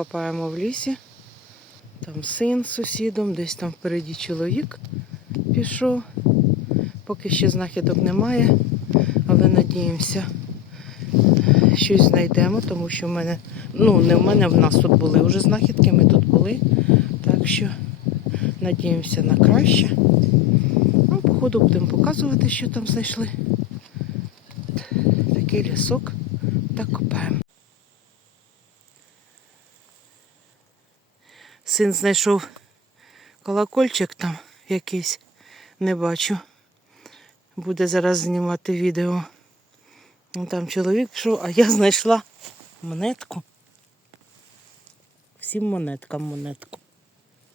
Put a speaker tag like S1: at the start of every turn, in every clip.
S1: копаємо в лісі. Там син з сусідом, десь там впереді чоловік пішов. Поки ще знахідок немає, але надіємося, щось знайдемо, тому що в мене, ну не в мене, в нас тут були вже знахідки, ми тут були. Так що надіємося на краще. Ну, походу будемо показувати, що там знайшли. Такий лісок. Так копаємо. Син знайшов колокольчик там якийсь, не бачу. Буде зараз знімати відео. Ну, там чоловік пішов, а я знайшла монетку. Всім монеткам монетку.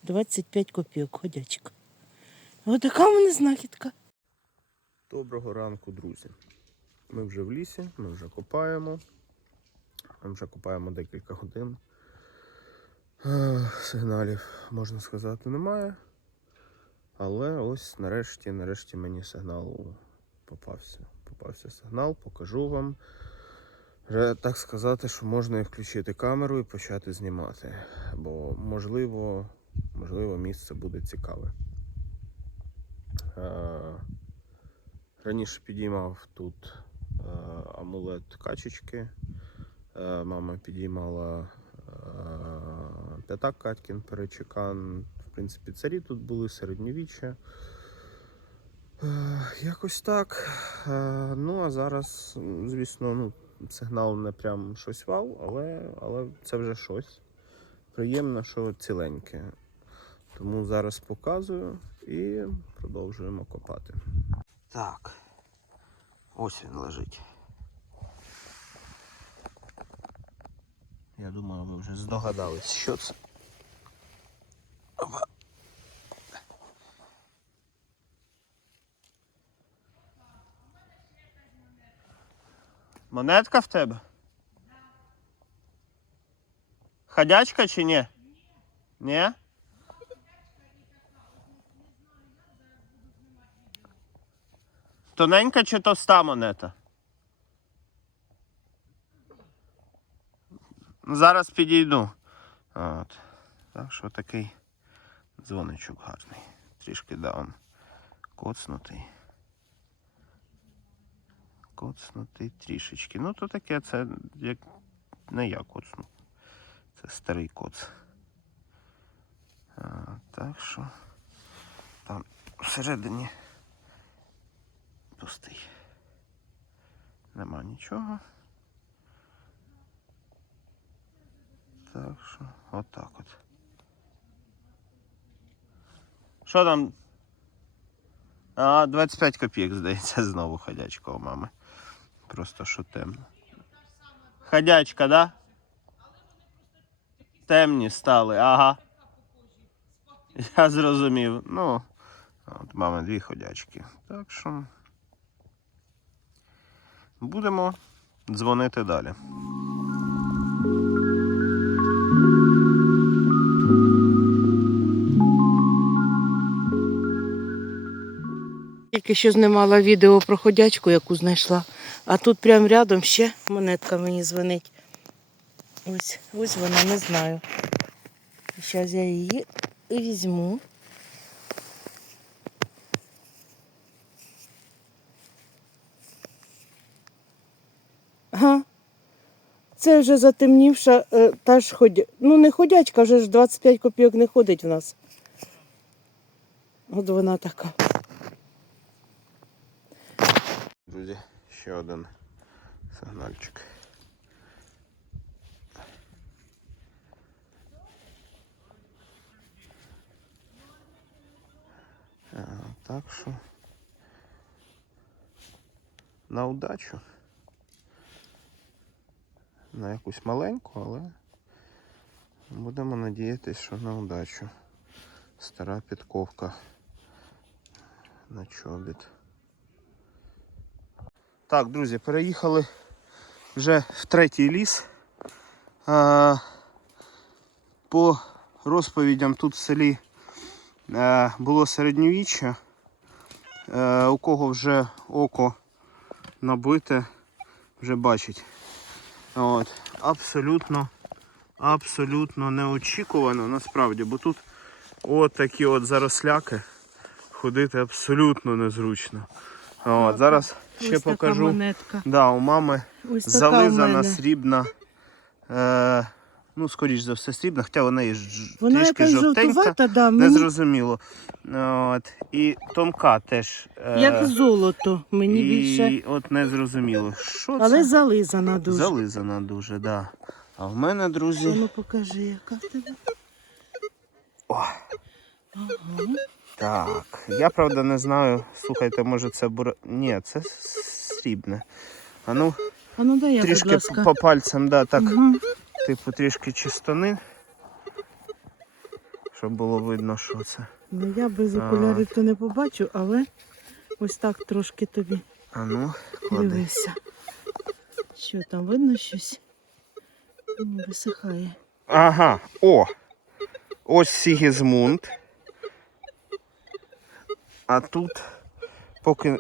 S1: 25 копійок, ходячка. Така в мене знахідка.
S2: Доброго ранку, друзі. Ми вже в лісі, ми вже копаємо. Ми вже копаємо декілька годин. Сигналів, можна сказати, немає. Але ось нарешті, нарешті мені сигнал попався. Попався сигнал, покажу вам. Вже так сказати, що можна і включити камеру і почати знімати. Бо можливо, можливо, місце буде цікаве. Раніше підіймав тут амулет качечки. Е, мама підіймала п'ятак Катькін перечекан. В принципі, царі тут були середньовіччя. Якось так. Е, ну а зараз, звісно, ну, сигнал не прям щось вау, але, але це вже щось. Приємно, що ціленьке. Тому зараз показую і продовжуємо копати. Так. Ось він лежить. Я думаю, ви вже здогадались, що це. Опа. Монетка в тебе? Ходячка чи ні? Ні? Тоненька чи товста монета? Зараз підійду. От. Так що такий дзвоничок гарний. Трішки даун коцнутий. Коцнутий трішечки. Ну то таке це як не я коцну. Це старий коц. А, так що там всередині пустий. Нема нічого. Так що, отак от. Що там? А, 25 копійок, здається, знову ходячка у мами. Просто що темно. Ходячка, да? Темні стали, ага. Я зрозумів. Ну, от мами дві ходячки. Так що. Будемо дзвонити далі.
S1: Тільки що знімала відео про ходячку, яку знайшла. А тут прямо рядом ще монетка мені дзвонить. Ось, ось вона, не знаю. Зараз я її візьму. Ага. Це вже затемнівша е, та ж ходя... Ну, не ходячка, вже ж 25 копійок не ходить в нас. От вона така.
S2: Друзі, ще один сигнальчик. А, так що на удачу. На якусь маленьку, але будемо надіятися, що на удачу. Стара підковка на чобіт. Так, друзі, переїхали вже в третій ліс. По розповідям тут в селі е, було середньовіччя. Е, у кого вже око набите, вже бачить. От, абсолютно абсолютно неочікувано насправді, бо тут от такі от заросляки. Ходити абсолютно незручно. От, зараз ще
S1: Ось така
S2: покажу.
S1: монетка.
S2: Да, у мами
S1: Ось така у
S2: зализана
S1: мене.
S2: срібна. Е, ну, скоріш за все, срібна, хоча вона і ж-
S1: Вона
S2: трішки жовтенька.
S1: да, мені
S2: Незрозуміло. От. І тонка теж. е,
S1: як золото. Мені
S2: і
S1: більше.
S2: от незрозуміло. Що
S1: Але
S2: це?
S1: зализана дуже.
S2: Зализана дуже, да. А в мене, друзі.
S1: Ну покажи, яка в тебе.
S2: О.
S1: Ага.
S2: Так. Я правда не знаю. Слухайте, може це бура. Ні, це срібне. А ну,
S1: А ну дай я, будь
S2: трішки
S1: ласка.
S2: по пальцям, да, так,
S1: Мгм.
S2: типу, трішки чистони. Щоб було видно, що це.
S1: Ну я без окулярів то не побачу, але ось так трошки тобі
S2: А ну, клади.
S1: дивися. Що там видно щось? Висихає.
S2: Ага, о! Ось Сігізмунд. А тут поки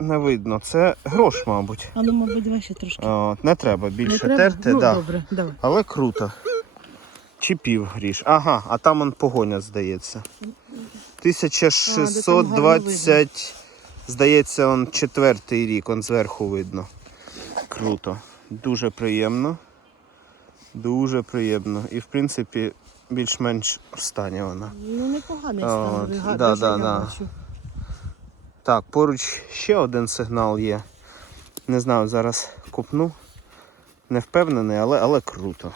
S2: не видно. Це грош, мабуть.
S1: А ну, мабуть, давай ще трошки.
S2: От, не треба більше
S1: Не треба?
S2: терти,
S1: ну,
S2: да.
S1: добре, давай.
S2: але круто. Чи пів гріш. Ага, а там он погоня, здається. 1620, здається, он четвертий рік, он зверху видно. Круто. Дуже приємно. Дуже приємно. І в принципі більш-менш в стані вона.
S1: Ну непоганий стан,
S2: да, да, да.
S1: бачу.
S2: Так, поруч ще один сигнал є. Не знаю, зараз купну. Не впевнений, але, але круто.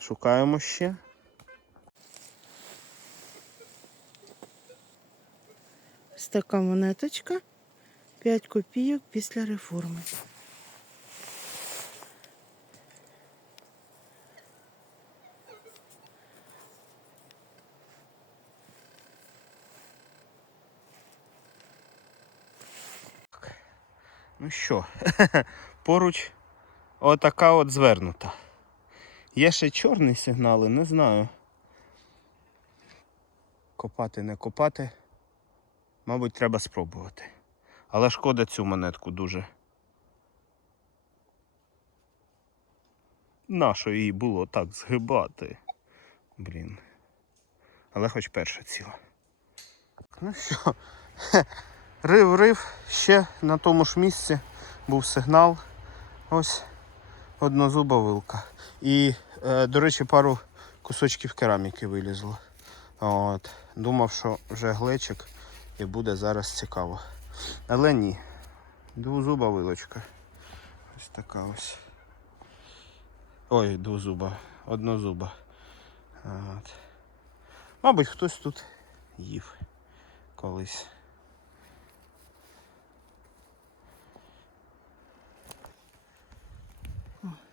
S2: Шукаємо ще.
S1: Ось така монеточка. 5 копійок після реформи.
S2: Ну що, поруч отака от звернута. Є ще чорні сигнали, не знаю. Копати, не копати. Мабуть, треба спробувати. Але шкода цю монетку дуже. Нащо її було так згибати? Блін. Але хоч перша ціла. Ну що, рив, рив, ще на тому ж місці був сигнал. Ось однозуба вилка. І, е, до речі, пару кусочків кераміки вилізло. От. Думав, що вже глечик і буде зараз цікаво. Але ні. Двозуба вилочка. Ось така ось. Ой, двозуба, однозуба. От. Мабуть, хтось тут їв колись.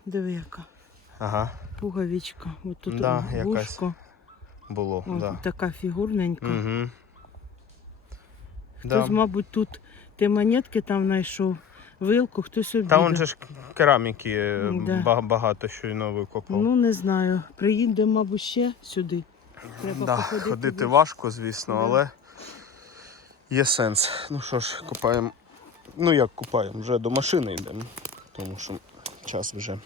S1: Диви яка.
S2: Ага,
S1: Пуговичка. Ось тут
S2: Да,
S1: да,
S2: якась.
S1: вушко.
S2: було,
S1: О,
S2: да.
S1: Така фігурненька.
S2: Угу.
S1: Хтось, мабуть, тут ти монетки там знайшов, вилку, хтось обідав.
S2: Та он же ж кераміки е,
S1: Да.
S2: ба- багато щойно викопав.
S1: Ну, не знаю. Приїде, мабуть, ще сюди. Треба
S2: да,
S1: походити
S2: ходити важко, звісно,
S1: Да.
S2: але є сенс. Ну що ж, купаємо. Ну як купаємо, вже до машини йдемо, тому що час вже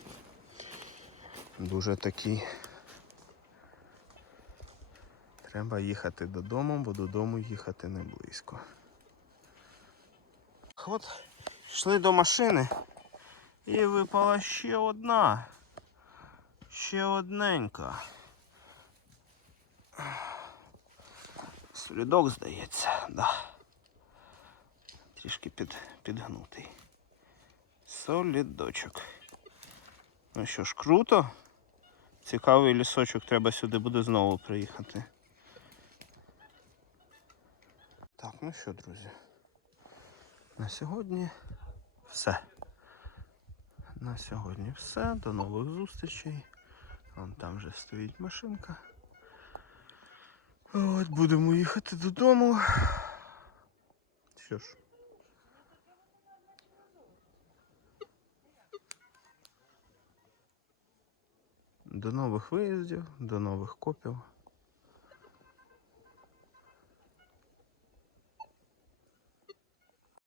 S2: дуже такий. Треба їхати додому, бо додому їхати не близько. От, йшли до машини і випала ще одна. Ще одненька. Солідок, здається, да. Трішки під, підгнутий. Солідочок. Ну що ж, круто. Цікавий лісочок, треба сюди буде знову приїхати. Так, ну що, друзі. На сьогодні все. На сьогодні все. До нових зустрічей. Вон там вже стоїть машинка. От, будемо їхати додому. Що ж. До нових виїздів, до нових копів.